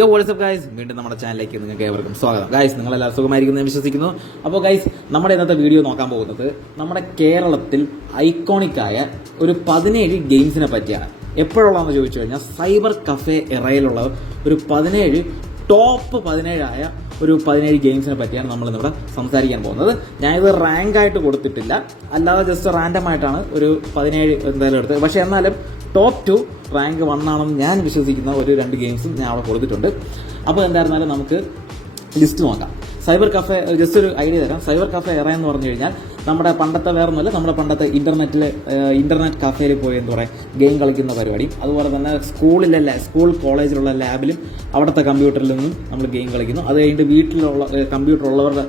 WhatsApp guys, വീണ്ടും നമ്മുടെ ചാനലിലേക്ക് നിങ്ങൾക്ക് ഏവർക്കും സ്വാഗതം. ഗൈസ്, നിങ്ങളെല്ലാവരും സുഖമായിരിക്കുന്നു വിശ്വസിക്കുന്നു. അപ്പോൾ ഗൈസ്, നമ്മുടെ ഇന്നത്തെ വീഡിയോ നോക്കാൻ പോകുന്നത് നമ്മുടെ കേരളത്തിൽ ഐക്കോണിക്കായ ഒരു 17 ഗെയിംസിനെ പറ്റിയാണ്. എപ്പോഴുള്ളതെന്ന് ചോദിച്ചു കഴിഞ്ഞാൽ സൈബർ കഫേ എറയിലുള്ള ഒരു 17 ടോപ്പ് 17 ആയ ഒരു 17 ഗെയിംസിനെ പറ്റിയാണ് നമ്മളിന്നിവിടെ സംസാരിക്കാൻ പോകുന്നത്. ഞാനിത് റാങ്ക് ആയിട്ട് കൊടുത്തിട്ടില്ല, അല്ലാതെ ജസ്റ്റ് റാൻഡം ആയിട്ടാണ് ഒരു 17 എന്തായാലും എടുത്തത്. പക്ഷേ എന്നാലും ടോപ്പ് 2 റാങ്ക് 1 ആണെന്ന് ഞാൻ വിശ്വസിക്കുന്ന ഒരു 2 ഗെയിംസും ഞാൻ അവിടെ കൊടുത്തിട്ടുണ്ട്. അപ്പോൾ എന്തായിരുന്നാലും നമുക്ക് ലിസ്റ്റ് നോക്കാം. സൈബർ കഫേ, ജസ്റ്റ് ഒരു ഐഡിയ തരാം. സൈബർ കഫേ എറ എന്ന് പറഞ്ഞു കഴിഞ്ഞാൽ നമ്മുടെ പണ്ടത്തെ വേറൊന്നുമല്ല, നമ്മുടെ പണ്ടത്തെ ഇന്റർനെറ്റ് കഫേയിൽ പോയി എന്താ പറയുക ഗെയിം കളിക്കുന്ന പരിപാടി. അതുപോലെ തന്നെ സ്കൂൾ കോളേജിലുള്ള ലാബിലും അവിടുത്തെ കമ്പ്യൂട്ടറിൽ നിന്നും നമ്മൾ ഗെയിം കളിക്കുന്നു. അത് കഴിഞ്ഞിട്ട് വീട്ടിലുള്ള കമ്പ്യൂട്ടർ ഉള്ളവരുടെ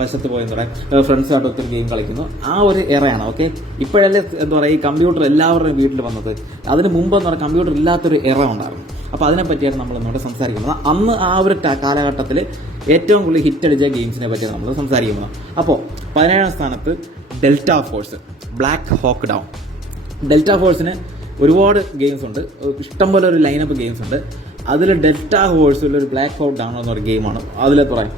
വശത്ത് പോയി എന്താ പറയുക ഫ്രണ്ട്സായിട്ട് ഒത്തിരി ഗെയിം കളിക്കുന്നു. ആ ഒരു എറയാണ്. ഓക്കെ, ഇപ്പോഴല്ലേ എന്താ പറയുക ഈ കമ്പ്യൂട്ടർ എല്ലാവരുടെയും വീട്ടിൽ വന്നത്. അതിന് മുമ്പ് എന്ന് പറയുക കമ്പ്യൂട്ടർ ഇല്ലാത്തൊരു എറ ഉണ്ടായിരുന്നു. അപ്പോൾ അതിനെപ്പറ്റിയാണ് നമ്മൾ ഇന്നോട്ട് സംസാരിക്കുന്നത്. അന്ന് ആ ഒരു കാലഘട്ടത്തിൽ ഏറ്റവും കൂടുതൽ ഹിറ്റ് അടിച്ച ഗെയിംസിനെ പറ്റിയാണ് നമ്മൾ സംസാരിക്കുന്നത്. അപ്പോൾ 17ാം സ്ഥാനത്ത് Delta Force, Black Hawk Down. Delta ഫോഴ്സിന് ഒരുപാട് ഗെയിംസ് ഉണ്ട്, ഇഷ്ടംപോലെ ഒരു ലൈനപ്പ് ഗെയിംസ് ഉണ്ട്. അതിൽ ഡെൽറ്റ ഫോഴ്സിലൊരു ബ്ലാക്ക് ഹോക്ക് ഡൗൺ എന്നൊരു ഗെയിമാണ്. അതിലെ പറയാം,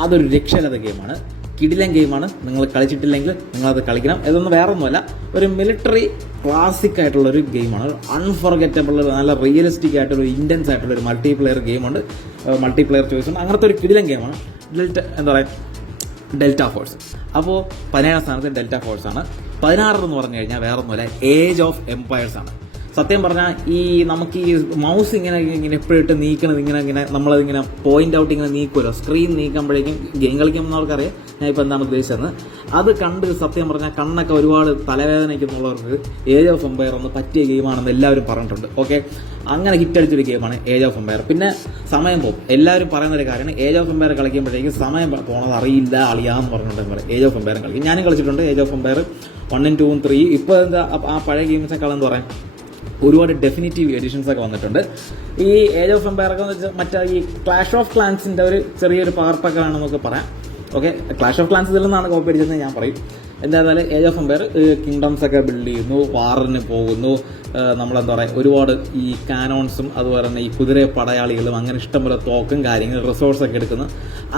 അതൊരു രക്ഷയില്ലാത്ത ഗെയിമാണ്, കിടിലൻ ഗെയിമാണ്. നിങ്ങൾ കളിച്ചിട്ടില്ലെങ്കിൽ നിങ്ങളത് കളിക്കണം. ഇതൊന്നും വേറെ ഒന്നുമല്ല, ഒരു മിലിറ്ററി ക്ലാസിക് ആയിട്ടുള്ളൊരു ഗെയിമാണ്. അൺഫോർഗറ്റബിൾ, നല്ല റിയലിസ്റ്റിക് ആയിട്ടുള്ള ഇൻറ്റൻസ് ആയിട്ടുള്ള ഒരു മൾട്ടിപ്ലെയർ ഗെയിമുണ്ട്, മൾട്ടിപ്ലെയർ ചോയ്സ് ഉണ്ട്. അങ്ങനത്തെ ഒരു കിടിലൻ ഗെയിമാണ് ഡെൽറ്റ ഫോഴ്സ്. അപ്പോൾ 17ാം സ്ഥാനത്ത് ഡെൽറ്റ ഫോഴ്സ് ആണ്. 16 എന്ന് പറഞ്ഞു കഴിഞ്ഞാൽ വേറെ ഒന്നുമല്ല, ഏജ് ഓഫ് എംപയേഴ്സ് ആണ്. സത്യം പറഞ്ഞാൽ ഈ നമുക്ക് ഈ മൗസ് ഇങ്ങനെ എപ്പോഴിട്ട് നീക്കണത് ഇങ്ങനെ നമ്മളതിങ്ങനെ പോയിന്റ് ഔട്ട് ഇങ്ങനെ നീക്കുമല്ലോ, സ്ക്രീൻ നീക്കുമ്പോഴേക്കും ഗെയിം കളിക്കുമ്പോഴവർക്കറിയാം ഞാൻ ഇപ്പോൾ എന്താണ് ഉദ്ദേശിച്ചത്. അത് കണ്ട് സത്യം പറഞ്ഞാൽ കണ്ണൊക്കെ ഒരുപാട് തലവേദനയ്ക്കുന്നുള്ളവർക്ക് ഏജ് ഓഫ് എംപയർ ഒന്ന് പറ്റിയ ഗെയിമാണെന്ന് എല്ലാവരും പറഞ്ഞിട്ടുണ്ട്. ഓക്കെ, അങ്ങനെ ഹിറ്റടിച്ചൊരു ഗെയിമാണ് ഏജ് ഓഫ് എംപയർ. പിന്നെ സമയം പോകും, എല്ലാവരും പറയുന്നൊരു കാര്യമാണ് ഏജ് ഓഫ് എംപയർ കളിക്കുമ്പോഴേക്കും സമയം പോണത് അറിയില്ല അളിയാന്ന് പറഞ്ഞിട്ടുണ്ട്. ഏജ് ഓഫ് എംപയർ കളിക്കും, ഞാനും കളിച്ചിട്ടുണ്ട് ഏജ് ഓഫ് എംപയർ 1, 2, 3. ഇപ്പോൾ എന്താ ആ പഴയ ഗെയിംസൊക്കെ എന്ന് പറയാം ഒരുപാട് ഡെഫിനിറ്റീവ് എഡിഷൻസ് ഒക്കെ വന്നിട്ടുണ്ട്. ഈ ഏജ് ഓഫ് എംപയറൊക്കെ എന്ന് വെച്ചാൽ മറ്റേ ഈ ക്ലാഷ് ഓഫ് ക്ലാൻസിന്റെ ഒരു ചെറിയൊരു പകർപ്പൊക്കെ വേണമെന്നൊക്കെ പറയാം. ഓക്കെ, ക്ലാഷ് ഓഫ് ക്ലാൻസ് ഇതിൽ നിന്നാണ് കോപ്പി അടിച്ചതെന്ന് ഞാൻ പറയും. എന്തായാലും ഏജ് ഓഫ് എംപയർ കിങ്ഡംസ് ഒക്കെ ബിൽഡ് ചെയ്യുന്നു, വാറിന് പോകുന്നു, നമ്മളെന്താ പറയുക ഒരുപാട് ഈ കാനോൺസും അതുപോലെ തന്നെ ഈ കുതിര പടയാളികളും അങ്ങനെ ഇഷ്ടംപോലെ തോക്കും കാര്യങ്ങൾ റിസോഴ്സൊക്കെ എടുക്കുന്നു.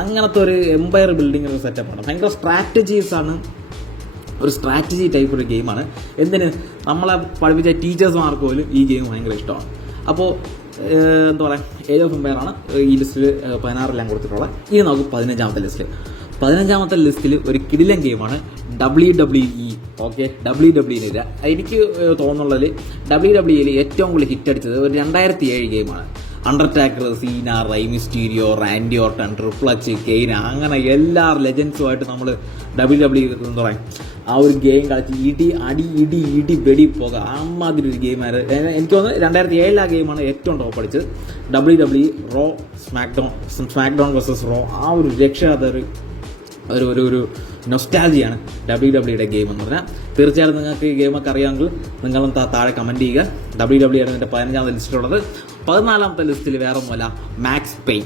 അങ്ങനത്തെ ഒരു എംപയർ ബിൽഡിംഗ് ഒരു സെറ്റപ്പാണ്. ഭയങ്കര സ്ട്രാറ്റജീസാണ്, ഒരു സ്ട്രാറ്റജി ടൈപ്പ് ഒരു ഗെയിമാണ്. എന്തിന് നമ്മളെ പഠിപ്പിച്ച ടീച്ചേഴ്സ്മാർക്ക് പോലും ഈ ഗെയിം ഭയങ്കര ഇഷ്ടമാണ്. അപ്പോൾ എന്താ പറയുക ഏജ് ഓഫ് എംപയർ ആണ് ഈ ലിസ്റ്റിൽ 16 കൊടുത്തിട്ടുള്ളത്. ഇനി നമുക്ക് 15ാമത്തെ ലിസ്റ്റിൽ ഒരു കിടിലൻ ഗെയിമാണ് WWE. ഓക്കെ, WWE എനിക്ക് തോന്നുന്നുള്ളതിൽ WWE ഏറ്റവും കൂടുതൽ ഹിറ്റ് അടിച്ചത് ഒരു 2007 ഗെയിമാണ്. Undertaker, Cena, Rey Mysterio, Randy Orton, Triple H, കെയ്ന, അങ്ങനെ എല്ലാ ലെജൻസുമായിട്ട് നമ്മൾ WWE എന്താ പറയുക ആ ഒരു ഗെയിം കളിച്ച് ഇടി വെടി പോക അമ്മാതിരി ഒരു ഗെയിമായിരുന്നു. എനിക്ക് തോന്നുന്നു 2007 ആ ഗെയിമാണ് ഏറ്റവും ടോപ്പ് അടിച്ചത്. WWE Raw SmackDown versus Raw, ആ ഒരു രക്ഷാത ഒരു നൊസ്റ്റാൾജിയാണ് WWE ഗെയിം എന്ന് പറഞ്ഞാൽ. തീർച്ചയായിട്ടും നിങ്ങൾക്ക് ഈ ഗെയിമൊക്കെ അറിയാമെങ്കിൽ നിങ്ങളും താഴെ കമൻറ്റ് ചെയ്യുക. WWE ആണ് ഇതിൻ്റെ 15ാമത്തെ ലിസ്റ്റിലുള്ളത്. 14ാമത്തെ ലിസ്റ്റിൽ വേറെ ഒന്നുമല്ല, മാക്സ് പെയിൻ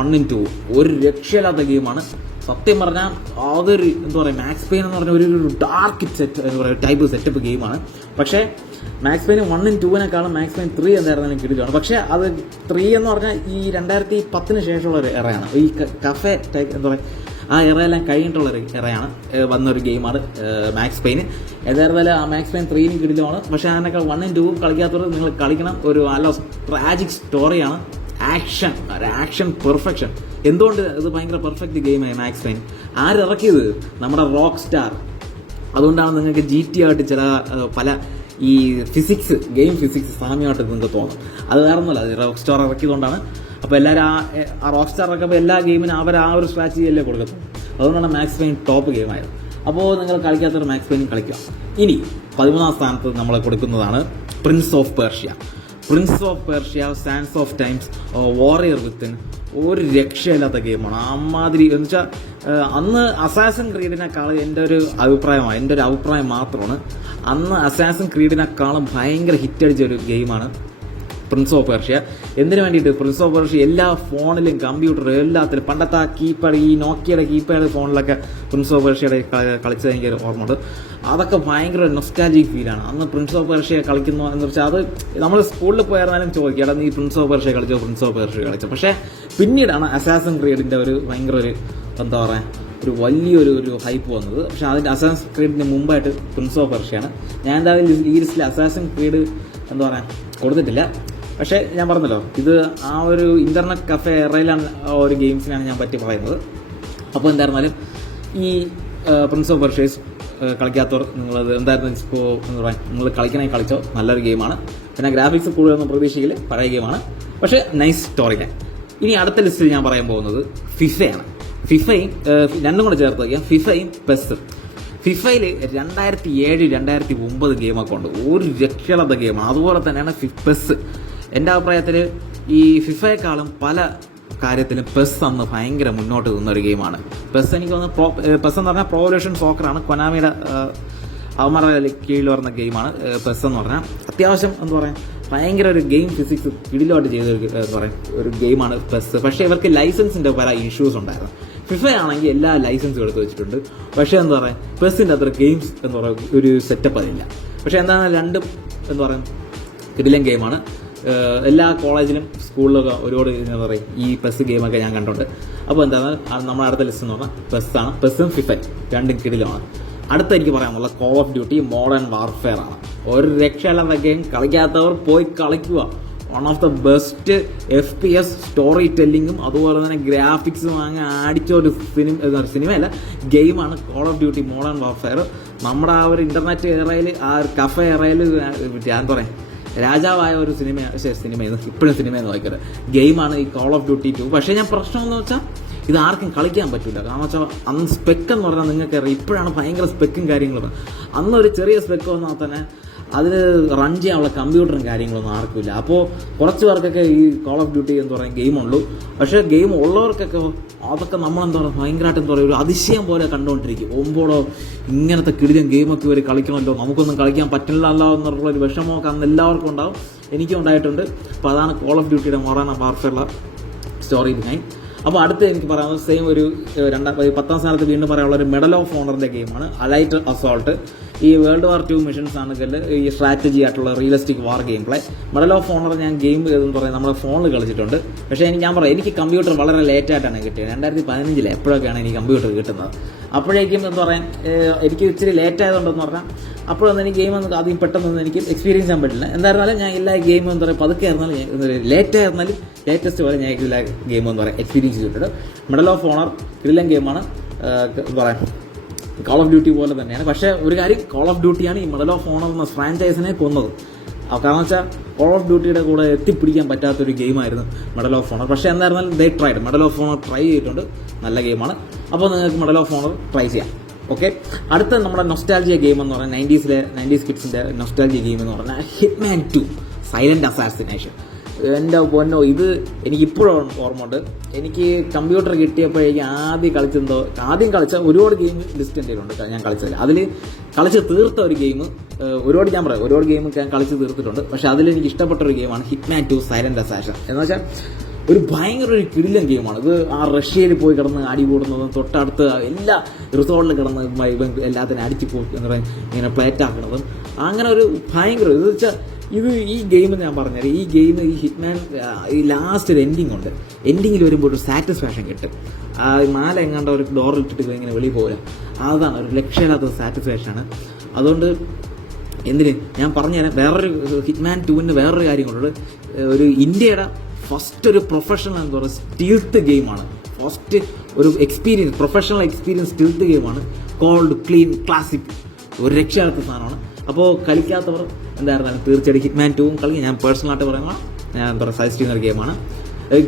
1 and 2 ഒരു രക്ഷയില്ലാത്ത ഗെയിമാണ്. സത്യം പറഞ്ഞാൽ അതൊരു എന്താ പറയുക മാക്സ് പെയിൻ എന്ന് പറഞ്ഞ ഒരു ഡാർക്ക് സെറ്റ് എന്ന് പറയുക ടൈപ്പ് സെറ്റപ്പ് ഗെയിമാണ്. പക്ഷേ Max Payne 1 and 2 Max Payne 3 എന്തായിരുന്നാലും കിടിലാണ്. പക്ഷേ അത് 3 എന്ന് പറഞ്ഞാൽ ഈ 2010 ശേഷമുള്ള ഒരു എറയാണ്. ഈ കഫേ ടൈപ്പ് എന്താ പറയുക ആ എറയെല്ലാം കഴിഞ്ഞിട്ടുള്ളൊരു എറയാണ് വന്നൊരു ഗെയിമാണ് മാക്സ് പെയിൻ. ഏതായിരുന്നാലും ആ മാക്സ് പെയിൻ 3 കിടിലമാണ്. പക്ഷേ അതിനൊക്കെ 1 and 2 കളിക്കാത്തവർ നിങ്ങൾ കളിക്കണം. ഒരു നല്ല ട്രാജിക് സ്റ്റോറിയാണ്, ആക്ഷൻ പെർഫെക്ഷൻ. എന്തുകൊണ്ട് ഇത് ഭയങ്കര പെർഫെക്റ്റ് ഗെയിമായി മാക്സ് പെയിൻ? ആരിറക്കിയത്? നമ്മുടെ റോക്ക് സ്റ്റാർ. അതുകൊണ്ടാണ് നിങ്ങൾക്ക് GT ആയിട്ട് ചില പല ഈ ഗെയിം ഫിസിക്സ് സാമ്യമായിട്ട് നിങ്ങൾക്ക് തോന്നും. അത് വേറെ ഒന്നുമല്ല, അത് റോക്ക് സ്റ്റാർ ഇറക്കിയതുകൊണ്ടാണ്. അപ്പോൾ എല്ലാവരും ആ റോക്ക് സ്റ്റാർ ഇറക്കുമ്പോൾ എല്ലാ ഗെയിമിനും അവർ ആ ഒരു സ്ട്രാറ്റജി അല്ലേ കൊടുക്കുന്നത്. അതുകൊണ്ടാണ് മാക്സ് പെയിൻ ടോപ്പ് ഗെയിമായത്. അപ്പോൾ നിങ്ങൾ കളിക്കാത്തവർ മാക്സ് പെയിനും കളിക്കുക. ഇനി 13ാം സ്ഥാനത്ത് നമ്മൾ കൊടുക്കുന്നതാണ് Prince of Persia Sands of times warrior within. ഒരു രക്ഷയില്ലാത്ത ഗെയിമാണ്. അമ്മാതിരി എന്ന് വെച്ചാൽ അന്ന് അസാസിൻ ക്രീഡിനേക്കാൾ എൻ്റെ ഒരു അഭിപ്രായം മാത്രമാണ്, അന്ന് അസാസിൻ ക്രീഡിനേക്കാളും ഭയങ്കര ഹിറ്റ് അടിച്ച ഒരു ഗെയിമാണ് പ്രിൻസ് ഓഫ് പേർഷ്യ. എന്തിനു വേണ്ടിയിട്ട്? പ്രിൻസ് ഓഫ് പേർഷ്യ എല്ലാ ഫോണിലും കമ്പ്യൂട്ടറും എല്ലാത്തിലും, പണ്ടത്തെ ആ കീപാഡ്, ഈ നോക്കിയുടെ കീപാഡ് ഫോണിലൊക്കെ പ്രിൻസ് ഓഫ് പേർഷ്യയുടെ കളിച്ചത് എനിക്ക് ഓർമ്മയുണ്ട്. അതൊക്കെ ഭയങ്കര നൊസ്റ്റാൾജിക് ഫീലാണ്. അന്ന് പ്രിൻസ് ഓഫ് പേർഷ്യ കളിക്കുന്നു എന്ന് വെച്ചാൽ അത് നമ്മൾ സ്കൂളിൽ പോയിരുന്നാലും ചോദിക്കുക, എടാ നീ പ്രിൻസ് ഓഫ് പേർഷ്യ കളിച്ചോ, പ്രിൻസ് ഓഫ് പേർഷ്യ കളിച്ചോ. പക്ഷേ പിന്നീടാണ് അസാസിൻ ക്രീഡിൻ്റെ ഒരു ഭയങ്കര ഒരു എന്താ പറയുക ഒരു വലിയൊരു ഹൈപ്പ് വന്നത്. പക്ഷേ അതിൻ്റെ അസാസിൻ ക്രീഡിന് മുമ്പായിട്ട് പ്രിൻസ് ഓഫ് പേർഷ്യയാണ്. ഞാൻ എന്തായാലും ഈ ലിസ്റ്റിൽ അസാസിൻ ക്രീഡ് എന്താ പറയുക കൊടുത്തിട്ടില്ല. പക്ഷേ ഞാൻ പറഞ്ഞല്ലോ, ഇത് ആ ഒരു ഇൻ്റർനെറ്റ് കഫേ എറയിലാണ് ഒരു ഗെയിംസിനാണ് ഞാൻ പറ്റി പറയുന്നത്. അപ്പോൾ എന്തായിരുന്നാലും ഈ പ്രിൻസ് ഓഫ് പേർഷ്യസ് കളിക്കാത്തവർ നിങ്ങളത് എന്തായിരുന്നു ഇപ്പോൾ എന്ന് പറയാം, നിങ്ങൾ കളിക്കണമെങ്കിൽ കളിച്ചോ, നല്ലൊരു ഗെയിമാണ്. പിന്നെ ഗ്രാഫിക്സ് കൂടുതലൊന്നും പ്രതീക്ഷിക്കില്ല, പഴയ ഗെയിമാണ്, പക്ഷേ നൈസ് സ്റ്റോറി ലൈൻ. ഇനി അടുത്ത ലിസ്റ്റിൽ ഞാൻ പറയാൻ പോകുന്നത് ഫിഫയാണ്. ഫിഫയും രണ്ടും കൂടെ ചേർത്ത് വയ്ക്കാം, ഫിഫയും പെസ്സും. ഫിഫയിൽ 2007, 2009 ഗെയിമൊക്കെ ഉണ്ട്, ഒരു രക്ഷയില്ലാത്ത ഗെയിമാണ്. അതുപോലെ തന്നെയാണ് പെസ്. എൻ്റെ അഭിപ്രായത്തിൽ ഈ ഫിഫയെക്കാളും പല കാര്യത്തിലും പെസ് അന്ന് ഭയങ്കര മുന്നോട്ട് നിന്നൊരു ഗെയിമാണ്. പെസ് എനിക്ക് തോന്നുന്നു പെസ് എന്ന് പറഞ്ഞാൽ പ്രോ എവല്യൂഷൻ സോക്കറാണ്, കൊനാമിയുടെ അവന്മാരുടെ കീഴിൽ വരുന്ന ഗെയിമാണ് പെസ് എന്ന് പറഞ്ഞാൽ. അത്യാവശ്യം എന്താ പറയുക ഭയങ്കര ഒരു ഗെയിം ഫിസിക്സ് കിടിലോട്ട് ചെയ്തൊരു എന്താ പറയുക ഒരു ഗെയിമാണ് പെസ്. പക്ഷേ ഇവർക്ക് ലൈസൻസിൻ്റെ പല ഇഷ്യൂസ് ഉണ്ടായിരുന്നു. ഫിഫയാണെങ്കിൽ എല്ലാ ലൈസൻസും എടുത്ത് വെച്ചിട്ടുണ്ട്. പക്ഷേ എന്താ പറയുക പെസ്സിൻ്റെ അത്ര ഗെയിംസ് എന്ന് പറയുക ഒരു സെറ്റപ്പ് അതില്ല. പക്ഷേ എന്താണ് രണ്ടും എന്താ പറയുക കിടിലൻ ഗെയിമാണ്. എല്ലാ കോളേജിലും സ്കൂളിലൊക്കെ ഒരുപാട് എന്താ പറയുക ഈ പെസ് ഗെയിമൊക്കെ ഞാൻ കണ്ടിട്ടുണ്ട്. അപ്പോൾ എന്താണ് നമ്മുടെ അടുത്ത ലിസ്റ്റ് എന്ന് പറഞ്ഞാൽ പെസ്സാണ്. പെസ്സും ഫിഫയും രണ്ടും കിടിലമാണ്. അടുത്ത എനിക്ക് പറയാനുള്ള Call of Duty Modern Warfare ആണ്. ഒരു രക്ഷയില്ലാത്ത ഗെയിം, കളിക്കാത്തവർ പോയി കളിക്കുക. One of the best FPS story ടെല്ലിങ്ങും അതുപോലെ തന്നെ ഗ്രാഫിക്സും അങ്ങനെ അടിച്ച ഒരു സിനിമയല്ല ഗെയിമാണ് Call of Duty Modern Warfare. നമ്മുടെ ആ ഒരു ഇൻ്റർനെറ്റ് എറയിൽ, ആ ഒരു കഫേ എറയിൽ ഞാൻ പറയാം രാജാവായ ഒരു സിനിമയെന്ന് ഇപ്പോഴും സിനിമയെന്ന് വായിക്കരുത് ഗെയിമാണ് ഈ കോൾ ഓഫ് ഡ്യൂട്ടി 2. പക്ഷേ ഞാൻ പ്രശ്നമെന്ന് വെച്ചാൽ ഇത് ആർക്കും കളിക്കാൻ പറ്റില്ല. കാരണം വെച്ചാൽ അന്ന് സ്പെക്ക് എന്ന് പറഞ്ഞാൽ നിങ്ങൾക്ക് അറിയാം, ഇപ്പോഴാണ് ഭയങ്കര സ്പെക്കും കാര്യങ്ങളും. അന്നൊരു ചെറിയ സ്പെക്ക് വന്നാൽ തന്നെ അതിന് റൺ ചെയ്യാനുള്ള കമ്പ്യൂട്ടറും കാര്യങ്ങളൊന്നും ആർക്കുമില്ല. അപ്പോൾ കുറച്ച് പേർക്കൊക്കെ ഈ കോൾ ഓഫ് ഡ്യൂട്ടി എന്ന് പറയുന്ന ഗെയിമുള്ളൂ. പക്ഷേ ഗെയിം ഉള്ളവർക്കൊക്കെ അതൊക്കെ നമ്മളെന്താ പറയുക ഭയങ്കരമായിട്ട് എന്താ പറയുക ഒരു അതിശയം പോലെ കണ്ടുകൊണ്ടിരിക്കും. ഓമ്പോടോ ഇങ്ങനത്തെ കിടിലൻ ഗെയിമൊക്കെ ഇവർ കളിക്കണമല്ലോ, നമുക്കൊന്നും കളിക്കാൻ പറ്റില്ലല്ലോ എന്നുള്ളൊരു വിഷമമൊക്കെ അന്ന് എല്ലാവർക്കും ഉണ്ടാവും, എനിക്കും ഉണ്ടായിട്ടുണ്ട്. അപ്പോൾ അതാണ് കോൾ ഓഫ് ഡ്യൂട്ടിയുടെ മോഡേൺ വാർഫെയറുള്ള സ്റ്റോറി ലൈൻ. അപ്പോൾ അടുത്ത് എനിക്ക് പറയാവുന്നത് സെയിം ഒരു 10ാം സ്ഥാനത്ത് വീണ്ടും പറയാനുള്ള ഒരു മെഡൽ ഓഫ് ഓണറിൻ്റെ ഗെയിമാണ് അലൈറ്റ് അസോൾട്ട്. ഈ വേൾഡ് വാർ 2 മിഷൻസ് ആണെങ്കിൽ ഈ സ്ട്രാറ്റജി ആയിട്ടുള്ള realistic war game play. Medal of owner ഞാൻ ഗെയിം എന്ന് പറയുന്നത് നമ്മുടെ ഫോണിൽ കളിച്ചിട്ടുണ്ട്. പക്ഷേ ഞാൻ പറയാം എനിക്ക് കമ്പ്യൂട്ടർ വളരെ ലേറ്റായിട്ടാണ് കിട്ടിയത്. 2015 എപ്പോഴൊക്കെയാണ് എനിക്ക് കമ്പ്യൂട്ടർ കിട്ടുന്നത്. അപ്പോഴേക്കും എന്താ പറയാൻ എനിക്ക് ഇച്ചിരി ലേറ്റ് ആയതുകൊണ്ടെന്ന് പറഞ്ഞാൽ അപ്പോഴൊന്നും എനിക്ക് ഗെയിം ഒന്നും ആദ്യം പെട്ടെന്നൊന്നും എനിക്ക് എക്സ്പീരിയൻസ് ചെയ്യാൻ പറ്റില്ല. എന്തായിരുന്നാലും ഞാൻ എല്ലാ ഗെയിമും എന്താ പറയുക പതുക്കെ ആയിരുന്നാലും ലേറ്റ് ആയിരുന്നാലും ലേറ്റസ്റ്റ് പോലെ ഞാൻ എല്ലാ ഗെയിമും എന്താ പറയുക എക്സ്പീരിയൻസ് ചെയ്തിട്ടുണ്ട്. മെഡൽ ഓഫ് ഓണർ കിടിലൻ ഗെയിമാണ്. എന്താ പറയുക കോൾ ഓഫ് ഡ്യൂട്ടി പോലെ തന്നെയാണ്. പക്ഷേ ഒരു കാര്യം, കോൾ ഓഫ് ഡ്യൂട്ടിയാണ് ഈ മെഡൽ ഓഫ് ഓണർ എന്ന ഫ്രാഞ്ചൈസിനെ കൊന്നത്. കാരണം വെച്ചാൽ കോൾ ഓഫ് ഡ്യൂട്ടിയുടെ കൂടെ എത്തിപ്പിടിക്കാൻ പറ്റാത്തൊരു ഗെയിമായിരുന്നു മെഡൽ ഓഫ് ഓണർ. പക്ഷേ എന്തായിരുന്നാലും ദേ tried, medal of owner try ചെയ്തിട്ടുണ്ട്, നല്ല ഗെയിമാണ്. അപ്പോൾ നിങ്ങൾക്ക് മെഡൽ ഓഫ് ഓണർ ട്രൈ ചെയ്യാം. ഓക്കെ, അടുത്ത നമ്മുടെ നൊസ്റ്റാൾജിയ ഗെയിം എന്ന് പറഞ്ഞാൽ 90s കിഡ്സിൻ്റെ നൊസ്റ്റാൾജിയ ഗെയിം എന്ന് പറഞ്ഞാൽ ഹിറ്റ്മാൻ 2 സൈലന്റ് അസാസിനേഷൻ. എൻ്റെ പൊന്നോ, ഇത് എനിക്കിപ്പോഴും ഓർമ്മയുണ്ട്. എനിക്ക് കമ്പ്യൂട്ടർ കിട്ടിയപ്പോഴേക്കും ആദ്യം കളിച്ച ഒരുപാട് ഗെയിം ലിസ്റ്റ് എൻ്റെ ഉണ്ട് ഞാൻ കളിച്ചതിൽ. അതിൽ കളിച്ച് തീർത്ത ഒരു ഗെയിം ഒരുപാട് ഗെയിം ഞാൻ കളിച്ച് തീർത്തിട്ടുണ്ട്. പക്ഷേ അതിലെനിക്ക് ഇഷ്ടപ്പെട്ട ഒരു ഗെയിമാണ് ഹിറ്റ്മാൻ 2 സൈലന്റ് അസാസിൻ. എന്ന് വെച്ചാൽ ഒരു ഭയങ്കര ഒരു കിടിലൻ ഗെയിമാണ് ഇത്. ആ റഷ്യയിൽ പോയി കിടന്ന് അടി കൂടുന്നതും തൊട്ടടുത്ത് എല്ലാ റിസോർട്ടിൽ കിടന്ന് എല്ലാത്തിനും അടിച്ച് പോയി എന്താ പറയുക ഇങ്ങനെ പ്ലേറ്റ് ആക്കുന്നതും അങ്ങനെ ഒരു ഭയങ്കര ഇത് വെച്ചാൽ ഈ ഗെയിം ഞാൻ പറഞ്ഞാൽ ഈ ഗെയിം ഈ ഹിറ്റ്മാൻ ഈ ലാസ്റ്റ് ഒരു എൻഡിങ് ഉണ്ട്. എൻഡിങ്ങിൽ വരുമ്പോൾ ഒരു സാറ്റിസ്ഫാക്ഷൻ കിട്ടും. എങ്ങാണ്ട് ഒരു ഡോറിലിട്ടിട്ട് ഇങ്ങനെ വെളിയിൽ പോരാ, അതാണ് ഒരു ലക്ഷ്യമില്ലാത്ത സാറ്റിസ്ഫാക്ഷനാണ്. അതുകൊണ്ട് എന്തിന് ഞാൻ പറഞ്ഞുതരാം. വേറൊരു ഹിറ്റ്മാൻ 2ന് വേറൊരു കാര്യങ്ങളുണ്ട്. ഒരു ഇന്ത്യയുടെ ഫസ്റ്റ് ഒരു പ്രൊഫഷണൽ എന്താ പറയുക സ്റ്റീൽത്ത് ഗെയിമാണ്. ഫസ്റ്റ് ഒരു പ്രൊഫഷണൽ എക്സ്പീരിയൻസ് സ്റ്റീൽത്ത് ഗെയിമാണ്. കോൾഡ് ക്ലീൻ ക്ലാസിക്, ഒരു രക്ഷയില്ലാത്ത സാധനമാണ്. അപ്പോൾ കളിക്കാത്തവർ എന്തായിരുന്നാലും തീർച്ചയായിട്ടും ഹിറ്റ്മാൻ 2 കളിക്കും. ഞാൻ പേഴ്സണലായിട്ട് പറയുമ്പോൾ ഞാൻ എന്താ പറയുക സജസ്റ്റ് ചെയ്യുന്ന ഒരു ഗെയിമാണ്.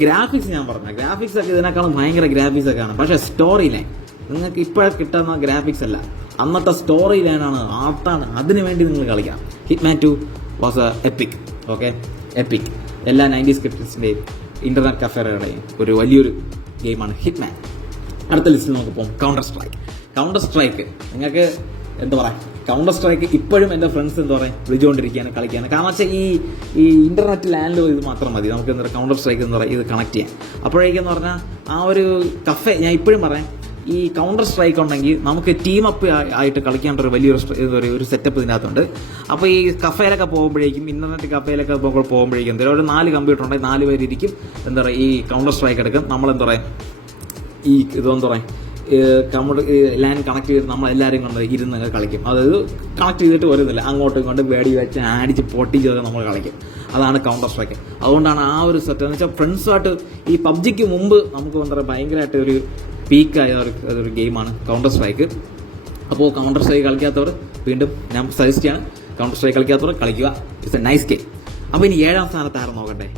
ഗ്രാഫിക്സ് ഞാൻ പറഞ്ഞ ഗ്രാഫിക്സ് ഒക്കെ ഇതിനേക്കാളും ഭയങ്കര ഗ്രാഫിക്സ് ഒക്കെയാണ്. പക്ഷേ സ്റ്റോറി ലൈൻ നിങ്ങൾക്ക് ഇപ്പോഴേ കിട്ടുന്ന ഗ്രാഫിക്സ് അല്ല, അന്നത്തെ സ്റ്റോറി ലൈനാണ്, ആർട്ടാണ്. അതിനു വേണ്ടി നിങ്ങൾ കളിക്കാം. Hitman 2 was EPIC. Okay, EPIC. എല്ലാ 90s കിഡ്സിൻ്റെയും ഇൻ്റർനെറ്റ് കഫേകളുടെയും ഒരു വലിയൊരു ഗെയിമാണ് ഹിറ്റ്മാൻ. അടുത്ത ലിസ്റ്റിൽ നമുക്ക് പോകും കൗണ്ടർ സ്ട്രൈക്ക്. നിങ്ങൾക്ക് എന്താ പറയുക കൗണ്ടർ സ്ട്രൈക്ക് ഇപ്പോഴും എൻ്റെ ഫ്രണ്ട്സ് എന്താ പറയുക വിളിച്ചുകൊണ്ടിരിക്കുകയാണ് കളിക്കുകയാണ്. കാരണം വെച്ചാൽ ഈ ഇൻ്റർനെറ്റ് ലാൻഡിലോ ഇത് മാത്രം മതി നമുക്ക് എന്താ പറയുക കൗണ്ടർ സ്ട്രൈക്ക് എന്ന് പറയുക ഇത് കണക്ട് ചെയ്യാൻ. അപ്പോഴേക്കെന്ന് പറഞ്ഞാൽ ആ ഒരു കഫേ ഞാൻ ഇപ്പോഴും പറയാം, ഈ കൗണ്ടർ സ്ട്രൈക്ക് ഉണ്ടെങ്കിൽ നമുക്ക് ടീം അപ്പ് ആയിട്ട് കളിക്കാനുള്ള ഒരു വലിയൊരു ഒരു സെറ്റപ്പ് ഇതിനകത്തുണ്ട്. അപ്പോൾ ഈ കഫേയിലൊക്കെ പോകുമ്പോഴേക്കും ഇൻ്റർനെറ്റ് കഫേയിലൊക്കെ പോകുമ്പോഴേക്കും എന്തായാലും ഒരു 4 കമ്പ്യൂട്ടർ ഉണ്ടെങ്കിൽ 4 പേരിരിക്കും എന്താ പറയുക ഈ കൗണ്ടർ സ്ട്രൈക്ക് എടുക്കും. നമ്മളെന്താ പറയുക ഈ ഇതെന്താ പറയുക ലാൻ കണക്ട് ചെയ്ത് നമ്മളെല്ലാവരും കൊണ്ട് ഇരുന്ന് കളിക്കും. അതായത് കണക്ട് ചെയ്തിട്ട് വരുന്നില്ല, അങ്ങോട്ടും ഇങ്ങോട്ടും വേടി വെച്ച് അടിച്ച് പൊട്ടിച്ചതൊക്കെ നമ്മൾ കളിക്കും. അതാണ് കൗണ്ടർ സ്ട്രൈക്ക്. അതുകൊണ്ടാണ് ആ ഒരു സെറ്റ് എന്ന് വെച്ചാൽ ഫ്രണ്ട്സുമായിട്ട് ഈ പബ്ജിക്ക് മുമ്പ് നമുക്ക് എന്താ പറയുക ഭയങ്കരമായിട്ട് ഒരു പീക്കായ ഒരു ഗെയിമാണ് കൗണ്ടർ സ്ട്രൈക്ക്. അപ്പോൾ കൗണ്ടർ സ്ട്രൈക്ക് കളിക്കാത്തവർ വീണ്ടും ഞാൻ സജസ്റ്റ് ചെയ്യാണ്, കൗണ്ടർ സ്ട്രൈക്ക് കളിക്കാത്തവർ കളിക്കുക. It's A nice game. അപ്പോൾ ഇനി 7ാം സ്ഥാനത്ത് ആരും നോക്കട്ടെ.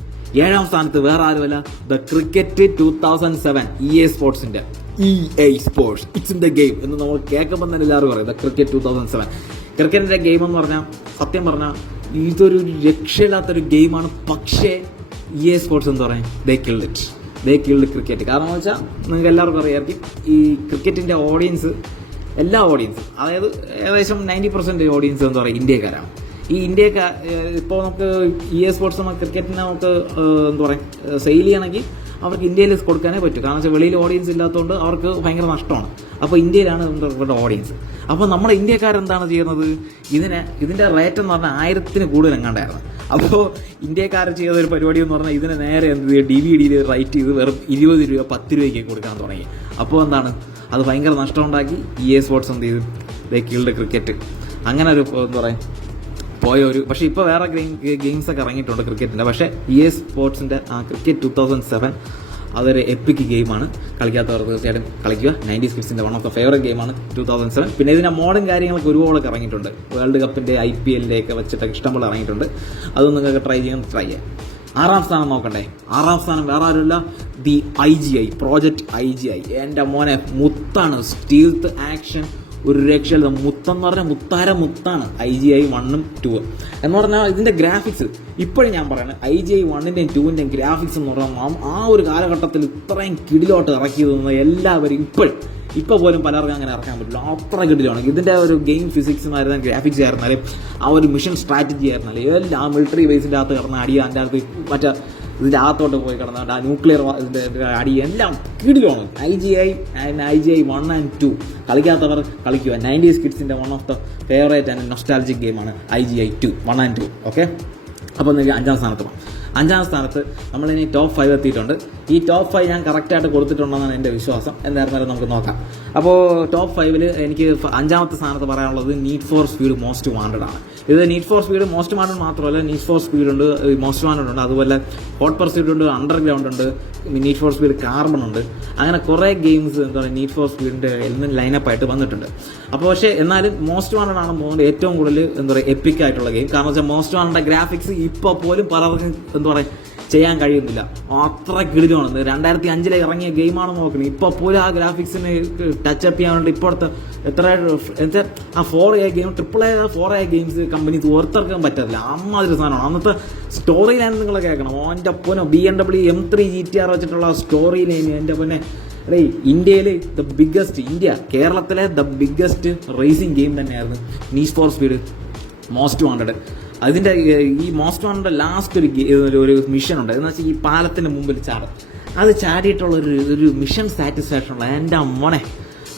7ാം സ്ഥാനത്ത് വേറെ ആരുമല്ല, the cricket 2007 EA സ്പോർട്സിന്റെ EA sports it's in the game എന്ന് നമ്മൾ കേൾക്കുമ്പോൾ തന്നെ എല്ലാവരും പറയും ദ ക്രിക്കറ്റ് 2007. ക്രിക്കറ്റിന്റെ ഗെയിം എന്ന് പറഞ്ഞാൽ സത്യം പറഞ്ഞാൽ ഇതൊരു രക്ഷയില്ലാത്തൊരു ഗെയിമാണ്. പക്ഷേ EA സ്പോർട്സ് എന്താ പറയുക ദേ കിൽഡ് ക്രിക്കറ്റ്. കാരണം എന്ന് വെച്ചാൽ നിങ്ങൾക്ക് എല്ലാവർക്കും അറിയാമായിരിക്കും ഈ ക്രിക്കറ്റിന്റെ എല്ലാ ഓഡിയൻസും അതായത് ഏകദേശം 90% ഓഡിയൻസ് എന്താ പറയുക ഇന്ത്യക്കാരാണ്. ഈ ഇന്ത്യക്കാർ ഇപ്പോൾ നമുക്ക് EA സ്പോർട്സ് ക്രിക്കറ്റിനെ നമുക്ക് എന്താ പറയുക സെയിൽ ചെയ്യണമെങ്കിൽ അവർക്ക് ഇന്ത്യയിൽ കൊടുക്കാനേ പറ്റൂ. കാരണം വെച്ചാൽ വെളിയിൽ ഓഡിയൻസ് ഇല്ലാത്തതുകൊണ്ട് അവർക്ക് ഭയങ്കര നഷ്ടമാണ്. അപ്പോൾ ഇന്ത്യയിലാണ് ഇവരുടെ ഓഡിയൻസ്. അപ്പോൾ നമ്മുടെ ഇന്ത്യക്കാരെന്താണ് ചെയ്യുന്നത്, ഇതിൻ്റെ റേറ്റ് എന്ന് പറഞ്ഞാൽ 1000-ൽ കൂടുതൽ എങ്ങാണ്ടായിരുന്നു. അപ്പോൾ ഇന്ത്യക്കാർ ചെയ്ത ഒരു പരിപാടി എന്ന് പറഞ്ഞാൽ ഇതിനെ നേരെ എന്ത് DVD റൈറ്റ് ചെയ്ത് വെറും 20 രൂപ 10 രൂപയ്ക്ക് കൊടുക്കാൻ തുടങ്ങി. അപ്പോൾ എന്താണ് അത് ഭയങ്കര നഷ്ടമുണ്ടാക്കി. EA സ്പോർട്സ് എന്ത് ചെയ്തു ദേ കിൽഡ് ക്രിക്കറ്റ്. അങ്ങനെ ഒരു എന്താ പറയുക പക്ഷേ ഇപ്പോൾ വേറെ ഗെയിംസ് ഒക്കെ ഇറങ്ങിയിട്ടുണ്ട് ക്രിക്കറ്റിൻ്റെ. പക്ഷേ EA സ്പോർട്സിൻ്റെ ആ ക്രിക്കറ്റ് 2007 അതൊരു എപ്പിക് ഗെയിമാണ്. കളിക്കാത്തവർ തീർച്ചയായിട്ടും കളിക്കുക. 90s കിഡ്സിൻ്റെ വൺ ഓഫ് ദ ഫേവറേറ്റ് ഗെയിമാണ് 2007. പിന്നെ ഇതിൻ്റെ മോഡേൺ കാര്യങ്ങളൊക്കെ ഒരുപാടൊക്കെ ഇറങ്ങിയിട്ടുണ്ട്. വേൾഡ് കപ്പിൻ്റെ IPL ഒക്കെ വെച്ചിട്ടൊക്കെ ഇഷ്ടംപോലെ ഇറങ്ങിയിട്ടുണ്ട്. അതൊന്നും നിങ്ങൾക്ക് ട്രൈ ചെയ്യാം. 6ാം സ്ഥാനം നോക്കണ്ടേ. 6ാം സ്ഥാനം വേറെ ആരുമില്ല, ദി IGI പ്രോജക്റ്റ് IGI. എൻ്റെ മോനെ മുത്താണ്, സ്റ്റീൽത്ത് ആക്ഷൻ ഒരു രക്ഷയില്ല. മുത്തെന്ന് പറഞ്ഞാൽ മുത്താണ് IGI 1ഉം 2ഉം എന്ന് പറഞ്ഞാൽ ഇതിൻ്റെ ഗ്രാഫിക്സ് ഇപ്പോഴും ഞാൻ പറയുന്നത് IGI 1ൻ്റെയും 2ൻ്റെയും ഗ്രാഫിക്സ് എന്ന് പറഞ്ഞാൽ ആ ഒരു കാലഘട്ടത്തിൽ ഇത്രയും കിടിലോട്ട് ഇറക്കിയത് എല്ലാവരും ഇപ്പോൾ പോലും പലർക്കും അങ്ങനെ ഇറക്കാൻ പറ്റില്ല. അത്ര കിടിലാണ് ഇതിൻ്റെ ഒരു ഗെയിം ഫിസിക്സുമായിരുന്ന ഗ്രാഫിക്സ് ആയിരുന്നാലും ആ ഒരു മിഷൻ സ്ട്രാറ്റജി ആയിരുന്നാലും എല്ലാം മിലിറ്ററി ബേസിൻ്റെ അകത്ത് കിടന്ന് അടിയാൻ അതിൻ്റെ അകത്ത് ഇതിൻ്റെ അകത്തോട്ട് പോയി കിടന്നുകൊണ്ട് ആ ന്യൂക്ലിയർ ഇതിൻ്റെ അടി എല്ലാം കിടിലാണ്. IGI 1 and 2 കളിക്കാത്തവർ കളിക്കുക. 90s കിഡ്സിൻ്റെ one of the favourite and nostalgic ഗെയിമാണ് IGI 1 and 2. ഓക്കെ, അപ്പോൾ നിങ്ങൾക്ക് 5ാം സ്ഥാനത്ത് പോകാം. 5ാം സ്ഥാനത്ത് നമ്മളിനി ടോപ്പ് 5 എത്തിയിട്ടുണ്ട്. ഈ ടോപ്പ് 5 ഞാൻ കറക്റ്റായിട്ട് കൊടുത്തിട്ടുണ്ടെന്നാണ് എൻ്റെ വിശ്വാസം. എന്തായിരുന്നാലും നമുക്ക് നോക്കാം. അപ്പോൾ ടോപ്പ് 5ൽ എനിക്ക് 5ാമത്തെ സ്ഥാനത്ത് പറയാനുള്ളത് need for speed most wanted ആണ്. ഇത് need for speed most wanted മാത്രമല്ല, നീഡ് ഫോർ സ്പീഡ് ഉണ്ട്, മോസ്റ്റ് വാണ്ടഡ് ഉണ്ട്, അതുപോലെ ഹോട്ട് പർസ്യൂട്ട് ഉണ്ട്, അണ്ടർഗ്രൗണ്ട് ഉണ്ട്, നീഡ് ഫോർ സ്പീഡ് കാർബൺ ഉണ്ട്. അങ്ങനെ കുറേ ഗെയിംസ് എന്താ പറയുക നീഡ് ഫോർ സ്പീഡിൻ്റെ എല്ലാം ലൈനപ്പായിട്ട് വന്നിട്ടുണ്ട്. അപ്പോൾ പക്ഷേ എന്നാലും മോസ്റ്റ് വാണ്ടഡ് ആണ് പോകുന്നത് ഏറ്റവും കൂടുതൽ എന്താ പറയുക എപ്പിക് ആയിട്ടുള്ള ഗെയിം. കാരണം വെച്ചാൽ മോസ്റ്റ് വാണ്ടഡ് ഗ്രാഫിക്സ് ഇപ്പോൾ പോലും പലർക്കും എന്താ പറയുക ചെയ്യാൻ കഴിയുന്നില്ല. അത്ര കിടിലാണ്. 2005 ഇറങ്ങിയ ഗെയിമാണ് നോക്കുന്നത്. ഇപ്പോൾ പോലും ആ ഗ്രാഫിക്സിന് ടച്ചപ്പ് ചെയ്യാൻ വേണ്ടി ഇപ്പോഴത്തെ ആ 4A game AAA 4A games companies ഓർത്തെടുക്കാൻ പറ്റില്ല. അമ്മാതിരി സാധനമാണ്. അന്നത്തെ സ്റ്റോറി ലൈൻ നിങ്ങൾ കേൾക്കണം. എൻ്റെ പൊന്നോ BMW M3 GTR വെച്ചിട്ടുള്ള സ്റ്റോറി ലൈൻ എൻ്റെ പൊന്നെ. ഇന്ത്യയിൽ കേരളത്തിലെ ദ ബിഗ്ഗസ്റ്റ് റേസിംഗ് ഗെയിം തന്നെയായിരുന്നു need for speed most wanted. അതിൻ്റെ ഈ മോസ്റ്റ് വാണ്ടഡ് ലാസ്റ്റ് ഒരു മിഷൻ ഉണ്ട്. എന്ന് വെച്ചാൽ ഈ പാലത്തിന് മുമ്പിൽ അത് ചാടിയിട്ടുള്ള ഒരു മിഷൻ സാറ്റിസ്ഫാക്ഷനുള്ള എൻ്റെ മോനെ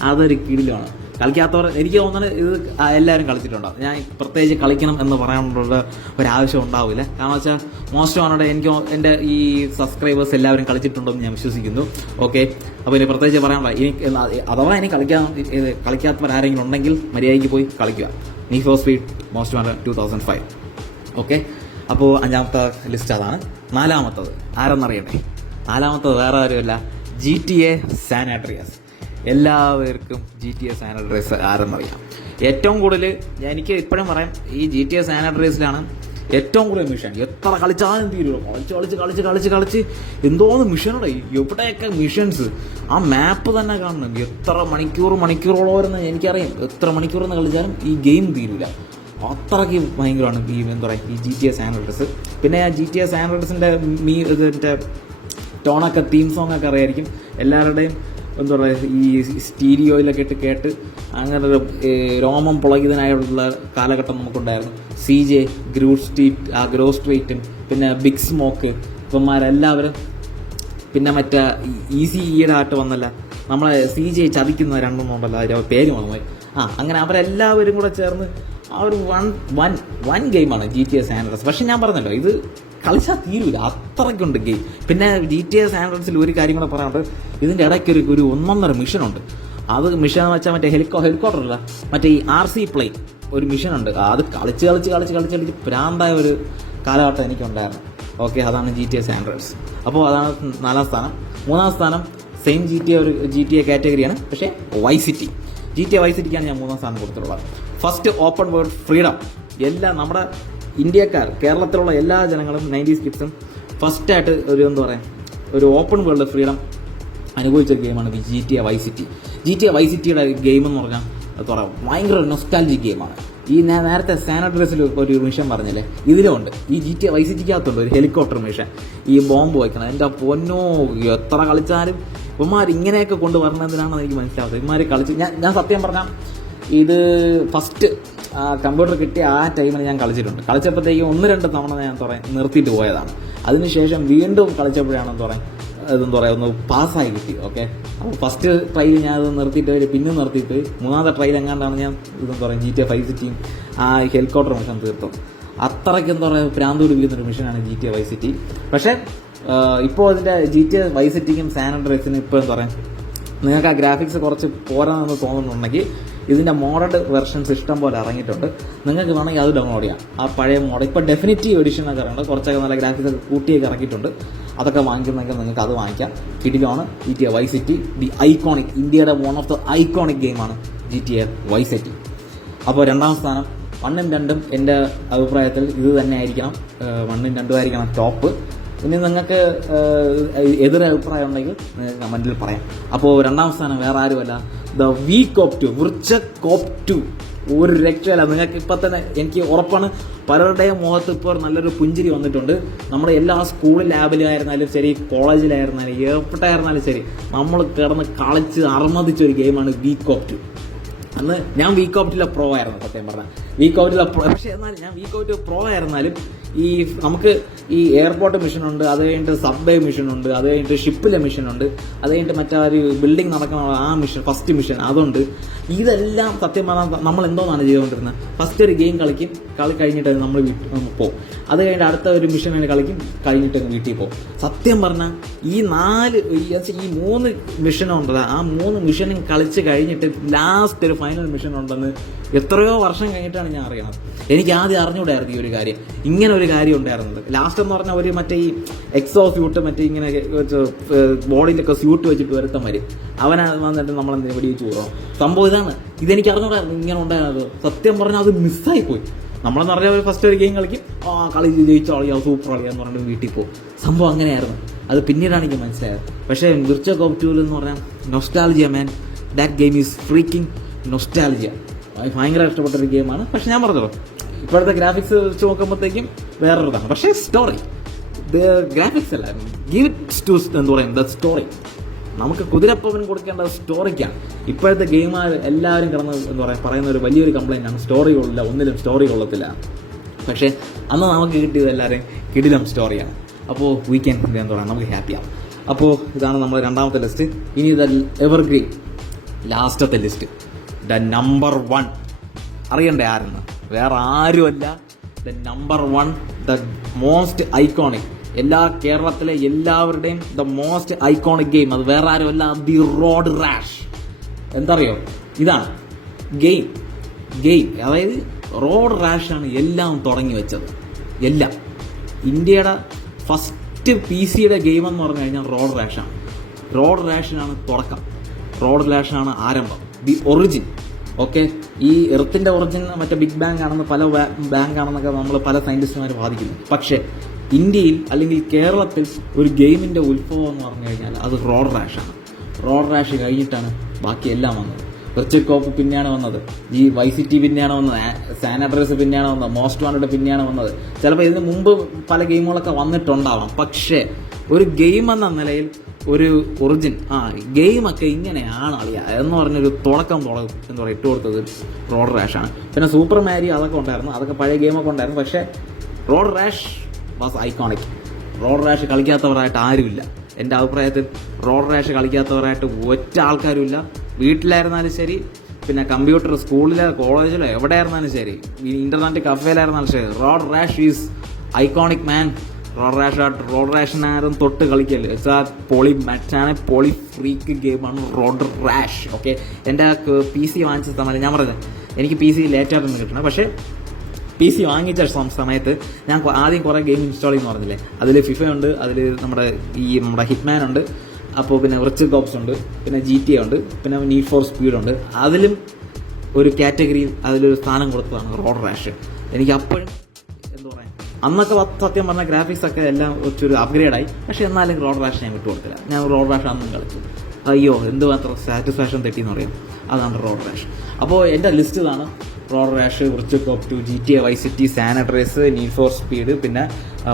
അതൊരു കിടിലാണ്. കളിക്കാത്തവർ എനിക്ക് തോന്നുന്നത് ഇത് എല്ലാവരും കളിച്ചിട്ടുണ്ടാവും. ഞാൻ പ്രത്യേകിച്ച് കളിക്കണം എന്ന് പറയാനുള്ള ഒരാവശ്യം ഉണ്ടാവില്ല. കാരണം വെച്ചാൽ മോസ്റ്റ് വാണ്ടഡ് എൻ്റെ ഈ സബ്സ്ക്രൈബേഴ്സ് എല്ലാവരും കളിച്ചിട്ടുണ്ടെന്ന് ഞാൻ വിശ്വസിക്കുന്നു. ഓക്കെ, അപ്പോൾ ഇനി പ്രത്യേകിച്ച് പറയാനുള്ള അഥവാ ഇനി കളിക്കാത്തവരാരെങ്കിലും ഉണ്ടെങ്കിൽ മര്യാദയ്ക്ക് പോയി കളിക്കുക. Need for speed most wanted 2005. Okay, അപ്പോൾ 5ാമത്തെ ലിസ്റ്റ് അതാണ്. 4ാമത്തത് ആരെന്നറിയട്ടെ. 4ാമത്തത് വേറെ ആരുമല്ല, GTA San Andreas. എല്ലാവർക്കും GTA San Andreas ആരെന്നറിയാം. ഏറ്റവും കൂടുതൽ എനിക്ക് ഇപ്പോഴും പറയാം, ഈ GTA San Andreasലാണ് ഏറ്റവും കൂടുതൽ മിഷൻ. എത്ര കളിച്ചാലും തീരുമോ, കളിച്ച് എന്തോന്ന് മിഷനുടെ എവിടെയൊക്കെ മിഷൻസ്. ആ മാപ്പ് തന്നെ കാണണം. എത്ര മണിക്കൂറോളം വരുന്ന എനിക്കറിയാം. എത്ര മണിക്കൂറെന്ന് കളിച്ചാലും ഈ ഗെയിം തീരില്ല. അത്രയ്ക്ക് ഭയങ്കരമാണ് ഈ എന്താ പറയുക ഈ GTA San Andreas. പിന്നെ ആ GTA San Andreasൻ്റെ ഇതിൻ്റെ ടോണൊക്കെ തീം സോങ്ങൊക്കെ അറിയായിരിക്കും എല്ലാവരുടെയും. എന്താ പറയുക ഈ സ്റ്റീരിയോയിലൊക്കെ ഇട്ട് കേട്ട് അങ്ങനെ ഒരു രോമം പുളകിതനായുള്ള കാലഘട്ടം നമുക്കുണ്ടായിരുന്നു. CJ, ഗ്രോ സ്ട്രീറ്റും പിന്നെ ബിഗ് സ്മോക്ക് ഇവന്മാരെല്ലാവരും, പിന്നെ മറ്റേ ഈയുടെ ആയിട്ട് വന്നല്ല നമ്മളെ CJ ചതിക്കുന്ന രണ്ടെണ്ണമുണ്ടല്ലോ, അതിൻ്റെ പേര് മറന്നുപോയി. അങ്ങനെ അവരെല്ലാവരും കൂടെ ചേർന്ന് ആ ഒരു വൺ ഗെയിമാണ് GTA San Andreas. പക്ഷെ ഞാൻ പറഞ്ഞല്ലോ, ഇത് കളിച്ചാൽ തീരൂല, അത്രയ്ക്കുണ്ട് ഗെയിം. പിന്നെ GTA San Andreasൽ ഒരു കാര്യം കൂടെ പറയാനുണ്ട്, ഇതിൻ്റെ ഇടയ്ക്ക് ഒരു 1.5 മിഷനുണ്ട്. അത് മിഷൻ എന്ന് വെച്ചാൽ മറ്റേ ഹെലികോപ്റ്റർ അല്ല, മറ്റേ ഈ RC പ്ലെയിൻ ഒരു മിഷനുണ്ട്. അത് കളിച്ച് പ്രാന്തായ ഒരു കാലഘട്ടം എനിക്കുണ്ടായിരുന്നു. ഓക്കെ, അതാണ് GTA San Andreas. അപ്പോൾ അതാണ് 4ാം സ്ഥാനം. 3ാം സ്ഥാനം സെയിം GTA കാറ്റഗറിയാണ്, പക്ഷേ GTA Vice Cityക്കാണ് ഞാൻ 3ാം സ്ഥാനം കൊടുത്തിട്ടുള്ളത്. First open world freedom. നമ്മുടെ ഇന്ത്യക്കാർ, കേരളത്തിലുള്ള എല്ലാ ജനങ്ങളും 90s കിഡ്സും ഫസ്റ്റായിട്ട് ഒരു ഓപ്പൺ വേൾഡ് ഫ്രീഡം അനുഭവിച്ച ഗെയിമാണ് GTA Vice City. GTA Vice Cityയുടെ ഗെയിം എന്ന് പറഞ്ഞാൽ ഭയങ്കര നൊസ്റ്റാൾജിക് ഗെയിമാണ്. ഈ ഞാൻ നേരത്തെ സാൻ ആൻഡ്രിയസിൽ ഒരു മിഷൻ പറഞ്ഞില്ലേ, ഇതിലുണ്ട്. ഈ GTA Vice Cityക്കകത്തുണ്ട് ഒരു ഹെലികോപ്റ്റർ മിഷൻ, ഈ ബോംബ് വയ്ക്കണം. എൻ്റെ പൊന്നോ, എത്ര കളിച്ചാലും ഇവന്മാർ ഇങ്ങനെയൊക്കെ കൊണ്ടുവരണതിനാണെന്ന് എനിക്ക് മനസ്സിലാവുന്നത്. ഇവന്മാർ കളിച്ച് ഞാൻ സത്യം പറഞ്ഞാൽ ഇത് ഫസ്റ്റ് കമ്പ്യൂട്ടർ കിട്ടിയ ആ ടൈമിൽ ഞാൻ കളിച്ചപ്പോഴത്തേക്കും 1-2 തവണ ഞാൻ നിർത്തിയിട്ട് പോയതാണ്. അതിനുശേഷം വീണ്ടും കളിച്ചപ്പോഴാണ് ഒന്ന് പാസ്സായി കിട്ടി. ഓക്കെ, അപ്പോൾ ഫസ്റ്റ് ട്രയൽ ഞാൻ അത് നിർത്തിയിട്ട് പിന്നെ നിർത്തിയിട്ട് 3ാമത്തെ ട്രയൽ എങ്ങാണ്ടാണ് ഞാൻ GTA Vice Cityയും ആ ഹെലികോപ്റ്റർ മിഷൻ തീർത്തത്. അത്രയ്ക്ക് പ്രാന്ത് പിടിക്കുന്നൊരു മിഷനാണ് GTA Vice City. പക്ഷേ ഇപ്പോൾ അതിൻ്റെ GTA Vice Cityക്കും സാൻ ആൻഡ്രിയസിനും ഇപ്പോൾ നിങ്ങൾക്ക് ആ ഗ്രാഫിക്സ് കുറച്ച് പോരാന്ന് തോന്നുന്നുണ്ടെങ്കിൽ ഇതിൻ്റെ മോഡഡ് വെർഷൻസ് ഇഷ്ടം പോലെ ഇറങ്ങിയിട്ടുണ്ട്. നിങ്ങൾക്ക് വേണമെങ്കിൽ അത് ഡൗൺലോഡ് ചെയ്യാം. ആ പഴയ മോഡ് ഇപ്പോൾ ഡെഫിനിറ്റീവ് എഡിഷൻ ഒക്കെ ഇറങ്ങുന്നുണ്ട്, കുറച്ചൊക്കെ നല്ല ഗ്രാഫിക്സ് ഒക്കെ കൂട്ടിയൊക്കെ ഇറക്കിയിട്ടുണ്ട്. അതൊക്കെ വാങ്ങിക്കുന്നെങ്കിൽ നിങ്ങൾക്ക് അത് വാങ്ങിക്കാം. കിടിലാണ് GTA Vice City. ഐക്കോണിക്, ഇന്ത്യയുടെ വൺ ഓഫ് ദ ഐക്കോണിക് ഗെയിമാണ് GTA Vice City. അപ്പോൾ 2ാം സ്ഥാനം 1ഉം 2ഉം എൻ്റെ അഭിപ്രായത്തിൽ ഇത് തന്നെ ആയിരിക്കണം. 1ഉം 2ഉം ആയിരിക്കണം ടോപ്പ്. ഇനി നിങ്ങൾക്ക് എതിരഭിപ്രായം ഉണ്ടെങ്കിൽ നിങ്ങൾക്ക് കമൻറ്റിൽ പറയാം. അപ്പോൾ 2ാം സ്ഥാനം വേറെ ആരുമല്ല, ദ VCOP 2. ഒരു രക്ഷയല്ല. നിങ്ങൾക്ക് ഇപ്പം തന്നെ എനിക്ക് ഉറപ്പാണ് പലരുടെയും മുഖത്ത് ഇപ്പോൾ നല്ലൊരു പുഞ്ചിരി വന്നിട്ടുണ്ട്. നമ്മുടെ എല്ലാ സ്കൂൾ ലാബിലായിരുന്നാലും ശരി, കോളേജിലായിരുന്നാലും എവിടെയായിരുന്നാലും ശരി, നമ്മൾ കിടന്ന് കളിച്ച് അർമ്മതിച്ചൊരു ഗെയിമാണ് VCOP 2. അന്ന് ഞാൻ VCOP 2 പ്രോ ആയിരുന്നു സത്യം പറഞ്ഞാൽ. VCOP 2 പ്രോ, പക്ഷേ എന്നാലും ഞാൻ VCOP 2 പ്രോ ആയിരുന്നാലും ഈ നമുക്ക് ഈ എയർപോർട്ട് മിഷനുണ്ട്, അത് കഴിഞ്ഞിട്ട് സബ്വേ മിഷനുണ്ട്, അത് കഴിഞ്ഞിട്ട് ഷിപ്പിലെ മിഷനുണ്ട്, അത് കഴിഞ്ഞിട്ട് മറ്റൊരു ബിൽഡിംഗ് നടക്കുന്ന ആ മിഷൻ, ഫസ്റ്റ് മിഷൻ അതുണ്ട്. ഇതെല്ലാം സത്യം പറഞ്ഞാൽ നമ്മൾ എന്തോന്നാണ് ചെയ്തുകൊണ്ടിരുന്നത്. ഫസ്റ്റ് ഒരു ഗെയിം കളി കഴിഞ്ഞിട്ട് നമ്മൾ പോകും. അത് കഴിഞ്ഞിട്ട് അടുത്ത ഒരു മിഷൻ കഴിഞ്ഞിട്ട് വീട്ടിൽ പോകും. സത്യം പറഞ്ഞാൽ ഈ 3 മിഷനുണ്ടല്ലോ, ആ 3 മിഷനും കളിച്ച് കഴിഞ്ഞിട്ട് ലാസ്റ്റ് ഒരു ഫൈനൽ മിഷൻ ഉണ്ടെന്ന് എത്രയോ വർഷം കഴിഞ്ഞിട്ടാണ് ഞാൻ അറിയണത്. എനിക്ക് ആദ്യം അറിഞ്ഞുകൂടായിരുന്നു ഈ ഒരു കാര്യം, ഇങ്ങനെ ഒരു കാര്യം ഉണ്ടായിരുന്നത്. ലാസ്റ്റ് എന്ന് പറഞ്ഞാൽ ഒരു മറ്റേ ഈ എക്സോ സ്യൂട്ട്, മറ്റേ ഇങ്ങനെ ബോഡിയിലൊക്കെ സ്യൂട്ട് വെച്ചിട്ട് വരുത്തമാര് അവനെ വന്നിട്ട് നമ്മളെന്ത് വെടിവെച്ച് പോകാം. സംഭവം ഇതെനിക്ക് അറിഞ്ഞുകൂടായിരുന്നു ഇങ്ങനെ ഉണ്ടായിരുന്നത്. സത്യം പറഞ്ഞാൽ അത് മിസ്സായിപ്പോയി. നമ്മളെന്ന് പറഞ്ഞാൽ ഫസ്റ്റ് ഒരു ഗെയിം കളിക്കും, കളി ജയിച്ച കളിയാ, സൂപ്പർ കളിയാന്ന് പറഞ്ഞിട്ട് വീട്ടിൽ പോകും. സംഭവം അങ്ങനെയായിരുന്നു. അത് പിന്നീടാണ് എനിക്ക് മനസ്സിലായത്. പക്ഷേ VCOP 2 എന്ന് പറഞ്ഞാൽ nostalgia man, that game is freaking nostalgia. ഭയങ്കര ഇഷ്ടപ്പെട്ടൊരു ഗെയിമാണ്. പക്ഷെ ഞാൻ പറഞ്ഞല്ലോ, ഇപ്പോഴത്തെ ഗ്രാഫിക്സ് വെച്ച് നോക്കുമ്പോഴത്തേക്കും വേറൊരിതാണ്. പക്ഷേ സ്റ്റോറി, ഗ്രാഫിക്സ് അല്ല, give it to the story. നമുക്ക് കുതിരപ്പവൻ കൊടുക്കേണ്ട സ്റ്റോറിക്കാണ്. ഇപ്പോഴത്തെ ഗെയിമാർ എല്ലാവരും പറയുന്ന ഒരു വലിയൊരു കംപ്ലൈൻ്റ് ആണ്, സ്റ്റോറി കൊള്ളില്ല, ഒന്നിലും സ്റ്റോറി കൊള്ളത്തില്ല. പക്ഷേ അന്ന് നമുക്ക് കിട്ടിയത് എല്ലാവരും കിടിലം സ്റ്റോറിയാണ്. അപ്പോൾ നമുക്ക് ഹാപ്പിയാവും. അപ്പോൾ ഇതാണ് നമ്മുടെ 2ാമത്തെ ലിസ്റ്റ്. ഇനി എവർഗ്രീൻ ലാസ്റ്റത്തെ ലിസ്റ്റ്, ദ നമ്പർ 1. അറിയണ്ടേ ആരെന്ന്? വേറെ ആരുമല്ല, the number 1, the most iconic, കേരളത്തിലെ എല്ലാവരുടെയും ദ മോസ്റ്റ് ഐക്കോണിക് ഗെയിം. അത് വേറെ ആരുമല്ല, ദി റോഡ് റാഷ്. എന്തറിയോ, ഇതാണ് ഗെയിം. അതായത് റോഡ് റാഷാണ് എല്ലാം തുടങ്ങി വെച്ചത്. എല്ലാം ഇന്ത്യയുടെ ഫസ്റ്റ് PC-യുടെ ഗെയിം എന്ന് പറഞ്ഞു കഴിഞ്ഞാൽ റോഡ് റാഷിനാണ് തുടക്കം, റോഡ് റാഷാണ് ആരംഭം, ദി ഒറിജിൻ. ഓക്കെ, ഈ എർത്തിൻ്റെ ഒറിജിൻ മറ്റേ ബിഗ് ബാങ് ആണെന്ന്, പല ബാങ്ക് ആണെന്നൊക്കെ നമ്മൾ പല സയൻറ്റിസ്റ്റുമാർ വാദിക്കുന്നു. പക്ഷേ ഇന്ത്യയിൽ അല്ലെങ്കിൽ കേരളത്തിൽ ഒരു ഗെയിമിൻ്റെ ഉത്ഭവം എന്ന് പറഞ്ഞു കഴിഞ്ഞാൽ അത് റോഡ് റാഷാണ്. റോഡ് റാഷ് കഴിഞ്ഞിട്ടാണ് ബാക്കിയെല്ലാം വന്നത്. VCOP പിന്നെയാണ് വന്നത്, ഈ Vice City പിന്നെയാണ് വന്നത്, സാൻ ആൻഡ്രിയസ് പിന്നെയാണ് വന്നത്, മോസ്റ്റ് വാണ്ടഡ് പിന്നെയാണ് വന്നത്. ചിലപ്പോൾ ഇതിന് മുമ്പ് പല ഗെയിമുകളൊക്കെ വന്നിട്ടുണ്ടാവാം. പക്ഷേ ഒരു ഗെയിം എന്ന നിലയിൽ ഒരു ഒറിജിൻ ഗെയിമൊക്കെ ഇങ്ങനെയാണ് അളിയ എന്ന് പറഞ്ഞൊരു തുടക്കം എന്താ പറയുക ഇട്ട് കൊടുത്തത് റോഡ് റാഷാണ്. പിന്നെ സൂപ്പർ മാരിയോ അതൊക്കെ ഉണ്ടായിരുന്നു, അതൊക്കെ പഴയ ഗെയിമൊക്കെ ഉണ്ടായിരുന്നു. പക്ഷേ Road Rash was iconic. Road Rash കളിക്കാത്തവരായിട്ട് ആരുമില്ല എൻ്റെ അഭിപ്രായത്തിൽ. റോഡ് റാഷ് കളിക്കാത്തവരായിട്ട് ഒറ്റ ആൾക്കാരുമില്ല. വീട്ടിലായിരുന്നാലും ശരി, പിന്നെ കമ്പ്യൂട്ടർ സ്കൂളിലോ കോളേജിലോ എവിടെയായിരുന്നാലും ശരി, ഇന്റർനെറ്റ് കഫേയിലായിരുന്നാലും ശരി, Road Rash is iconic man. Road റാഷിനാരും തൊട്ട് കളിക്കല്. പൊളി മാച്ചാണ്, പൊളി ഫ്രീക്ക് ഗെയിമാണ് റോഡ് റാഷ്. ഓക്കെ, എൻ്റെ PC വാങ്ങിച്ച സമയത്ത് ഞാൻ പറഞ്ഞത് എനിക്ക് PC ലേറ്റായിട്ടൊന്നും കിട്ടണം. പക്ഷേ PC വാങ്ങിച്ച സമയത്ത് ഞാൻ ആദ്യം കുറേ ഗെയിം ഇൻസ്റ്റാൾ ചെയ്യുന്ന പറഞ്ഞില്ലേ, അതിൽ ഫിഫ ഉണ്ട്, അതിൽ നമ്മുടെ ഹിറ്റ്മാൻ ഉണ്ട്, അപ്പോൾ പിന്നെ റിച്ച് കോപ്സ് ഉണ്ട്, പിന്നെ GTA ഉണ്ട്, പിന്നെ നീഡ് ഫോർ സ്പീഡ് ഉണ്ട്. അതിലും ഒരു കാറ്റഗറിയിൽ അതിലൊരു സ്ഥാനം കൊടുത്തതാണ് റോഡ് റാഷ്. എനിക്ക് അപ്പോഴും എന്താ പറയുക, അന്നൊക്കെ സത്യം പറഞ്ഞ ഗ്രാഫിക്സ് ഒക്കെ എല്ലാം ഒറ്റൊരു അപ്ഗ്രേഡായി. പക്ഷേ എന്നാലും റോഡ് റാഷ് ഞാൻ വിട്ടുകൊടുത്തില്ല. ഞാൻ റോഡ് റാഷ് അന്നും കളിച്ചു. അയ്യോ എന്തുമാത്രം സാറ്റിസ്ഫാക്ഷൻ തെറ്റിയെന്ന് പറയും. അതാണ് റോഡ് റാഷ്. അപ്പോൾ എൻ്റെ ലിസ്റ്റ് ഇതാണ്: Road Rash, rich cop 2, GTA Vice City, San Andreas, Need for Speed, പിന്നെ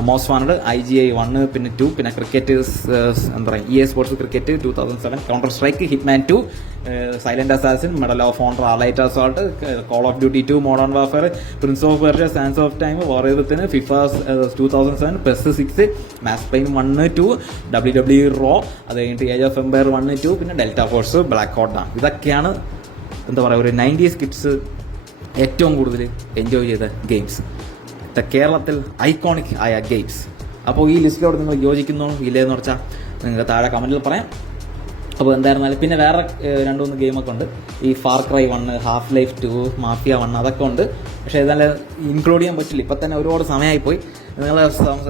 മോസ്റ്റ് വാണ്ടഡ്, IGI 1, പിന്നെ 2, പിന്നെ ക്രിക്കറ്റ് എന്താ പറയുക EA sports cricket 2007, Counter Strike, Hitman 2, Silent Assassin, Medal of Honor, Allied Assault, Call of Duty 2, Modern Warfare, Prince of Persia, Sands of Time, വാറിയത്തിന്, FIFA 2007, PES 6, Max Payne 1, 2, WWE Raw, അത് കഴിഞ്ഞിട്ട് Age of Empire 1, 2, പിന്നെ delta Force, black hot dam. ഇതൊക്കെയാണ് എന്താ പറയുക ഒരു 90s kids ഏറ്റവും കൂടുതൽ എൻജോയ് ചെയ്ത ഗെയിംസ്, കേരളത്തിൽ ഐക്കോണിക് ആയ ഗെയിംസ്. അപ്പോൾ ഈ ലിസ്റ്റിലോട് നിങ്ങൾ യോജിക്കുന്നോ ഇല്ലേന്ന് വെച്ചാൽ നിങ്ങൾക്ക് താഴെ കമൻറ്റിൽ പറയാം. അപ്പോൾ എന്തായിരുന്നാലും പിന്നെ വേറെ 2-3 ഗെയിമൊക്കെ ഉണ്ട്. ഈ far cry 1, half life 2, mafia 1 അതൊക്കെ ഉണ്ട്. പക്ഷേ ഇതെല്ലാം ഇൻക്ലൂഡ് ചെയ്യാൻ പറ്റില്ല. ഇപ്പം തന്നെ ഒരുപാട് സമയമായിപ്പോയി. നിങ്ങൾ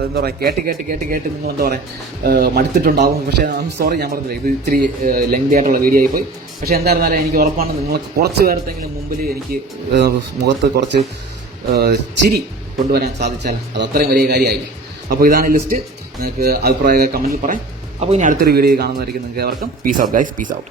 എന്താ പറയുക കേട്ട് നിങ്ങൾ എന്താ പറയുക മടുത്തിട്ടുണ്ടാവും. പക്ഷേ സോറി, ഞാൻ പറഞ്ഞില്ല, ഇത് ഇച്ചിരി ലെങ്തി ആയിട്ടുള്ള വീഡിയോ ആയിപ്പോയി. പക്ഷേ എന്തായിരുന്നാലും എനിക്ക് ഉറപ്പാണ് നിങ്ങൾക്ക് കുറച്ച് പേർക്കെങ്കിലും മുമ്പിൽ എനിക്ക് മുഖത്ത് കുറച്ച് ചിരി കൊണ്ടുവരാൻ സാധിച്ചാൽ അത് അത്രയും വലിയ കാര്യമായില്ലേ. അപ്പോൾ ഇതാണ് ലിസ്റ്റ്. നിങ്ങൾക്ക് അഭിപ്രായമൊക്കെ കമൻറ്റിൽ പറയാം. അപ്പോൾ ഇനി അടുത്തൊരു വീഡിയോ കാണുന്നതായിരിക്കും. നിങ്ങൾക്ക് എവർക്കും peace out guys, peace out.